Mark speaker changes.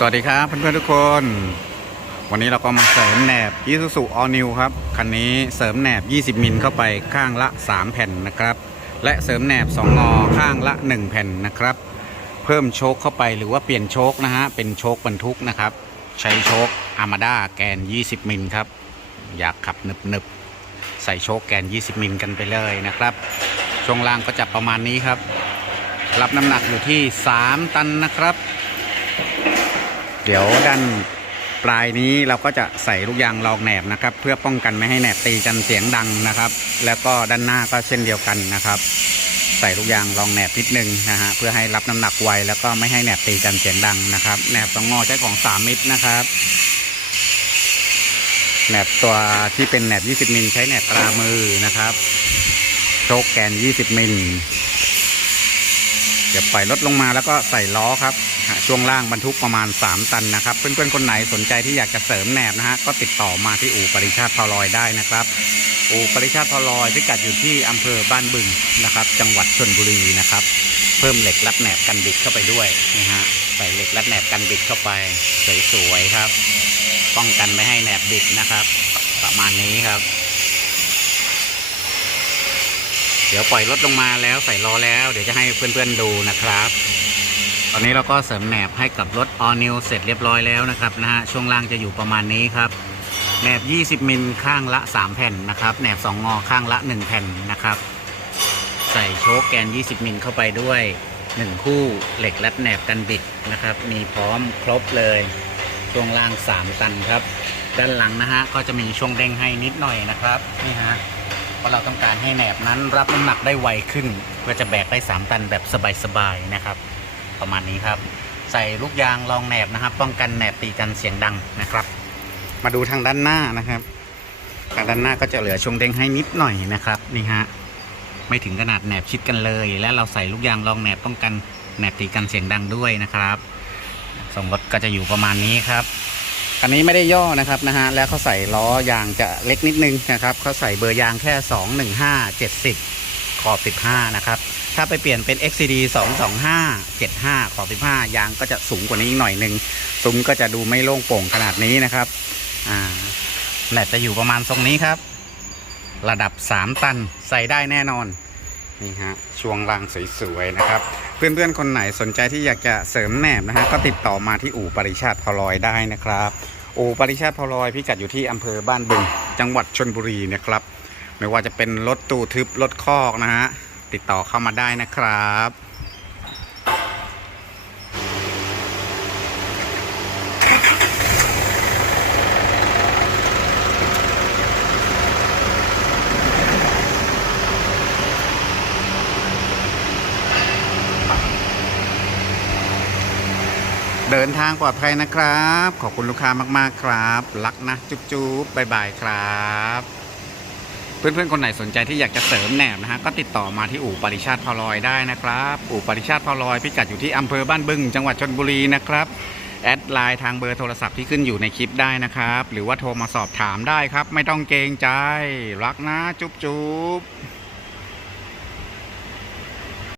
Speaker 1: สวัสดีครับเพื่อนๆทุกคน วันนี้เราก็มาเสริมแหนบ Isuzu All New ครับ คันนี้เสริมแหนบ 20 มิลเข้าไปข้างละ 3 แผ่นนะครับ และเสริมแหนบ 2 งอข้างละ 1 แผ่นนะครับ เพิ่มโชคเข้าไปหรือว่าเปลี่ยนโชคนะฮะ เป็นโชคบรรทุกนะครับ ใช้โชคอามาด้าแกน 20 มิลครับ อยากขับหนึบๆ ใส่โชคแกน 20 มิลกันไปเลยนะครับ ช่วงล่างก็จะประมาณนี้ครับ รับน้ำหนักอยู่ที่ 3 ตันนะครับ เดี๋ยวด้านปลายนี้เราก็จะใส่ลูกยางรองแหนบนะครับ เพื่อป้องกันไม่ให้แหนบตีกันเสียงดังนะครับ แล้วก็ด้านหน้าก็เช่นเดียวกันนะครับ ใส่ลูกยางรองแหนบนิดนึงนะฮะเพื่อให้รับน้ำหนักไวแล้วก็ไม่ให้แหนบตีกันเสียงดังนะครับแหนบสองงอใช้ของ 3 มิตรนะครับแหนบตัวที่เป็นแหนบ 20 มิลใช้แหนบตรามือนะครับโชคแกน 20 มิลเดี๋ยวปล่อยรถลงมาแล้วก็ใส่ล้อครับ ช่วงล่างบรรทุกประมาณ 3 ตันนะครับ เพื่อนๆคนไหนสนใจที่อยากจะเสริมแหนบนะฮะก็ติดต่อมาที่อู่ปริชาติพลอยได้นะครับ อู่ปริชาติพลอยพิกัดอยู่ที่อำเภอบ้านบึงนะครับ จังหวัดชนบุรีนะครับ เพิ่มเหล็กรัดแหนบกันบิดเข้าไปด้วยนะฮะใส่เหล็กรัดแหนบกันบิดเข้าไปสวยๆครับป้องกันไม่ให้แหนบบิดนะครับ ประมาณนี้ครับเดี๋ยวปล่อยรถลงมาแล้วใส่ล้อแล้ว เดี๋ยวจะให้เพื่อนๆดูนะครับ อนนี้เราก็เสริมแหนบให้กับรถ All New เสร็จเรียบร้อยแล้วนะครับนะฮะช่วงล่างจะอยู่ประมาณนี้ครับแหนบ 20มิลข้างละ 3 แผ่นนะครับแหนบ 2 งอข้างละ 1 แผ่นนะครับ ใส่โชคแกน 20 มิลเข้าไปด้วย 1 คู่เหล็กรัดแหนบกันบิดนะครับ มีพร้อมครบเลยช่วงล่าง 3 ตันครับ ด้านหลังนะฮะก็จะมีช่วงเด้งให้นิดหน่อยนะครับนี่ฮะเพราะเราต้องการให้แหนบนั้นรับน้ำหนักได้ไวขึ้นเพื่อจะแบกได้ 3 ตันแบบสบายๆนะครับ ประมาณนี้ครับ ใส่ลูกยางรองแหนบนะครับ ป้องกันแหนบตีกันเสียงดังนะครับ มาดูทางด้านหน้านะครับทางด้านหน้าก็จะเหลือชงเด้งให้นิดหน่อยนะครับนี่ฮะไม่ถึงขนาดแหนบชิดกันเลย และเราใส่ลูกยางรองแหนบป้องกันแหนบตีกันเสียงดังด้วยนะครับส่งรถก็จะอยู่ประมาณนี้ครับอันนี้ไม่ได้ย่อนะครับนะฮะแล้วเขาใส่ล้อยางจะเล็กนิดนึงนะครับเขาใส่เบอร์ยางแค่ 215 70 ขอบ 15 นะครับ ถ้าไปเปลี่ยนเป็น XCD 225 75ขอ15 ยางก็จะสูงกว่านี้อีกหน่อยหนึ่งซุ้มก็จะดูไม่โล่งโป่งขนาดนี้นะครับอ่าแหลจะอยู่ประมาณทรงนี้ครับ ระดับ 3 ตันใส่ได้แน่นอนนี่ฮะช่วงล่างสวยๆนะครับ เพื่อนๆ คนไหนสนใจที่อยากจะเสริมแหนบนะฮะก็ติดต่อมาที่อู่ปริชาติพลอยได้นะครับอู่ปริชาติพลอยพิกัดอยู่ที่อำเภอบ้านบึง จังหวัดชนบุรีนะครับ ไม่ว่าจะเป็นรถตู้ทึบรถคอกนะฮะ ติดต่อเข้ามาได้นะครับ เดินทางปลอดภัยนะครับ ขอบคุณลูกค้ามาก ๆ ครับ รักนะ จุ๊บจุ๊บายบายครับ เพื่อนๆ คนไหนสนใจที่อยากจะเสริมแหนบนะฮะก็ติดต่อมาที่อู่ปริชาติพลอยได้นะครับ อู่ปริชาติพลอยพิกัดอยู่ที่อำเภอบ้านบึง จังหวัดชนบุรีนะครับแอดไลน์ทางเบอร์โทรศัพท์ที่ขึ้นอยู่ในคลิปได้นะครับ หรือว่าโทรมาสอบถามได้ครับ ไม่ต้องเกรงใจ รักนะ จุ๊บจุ๊บ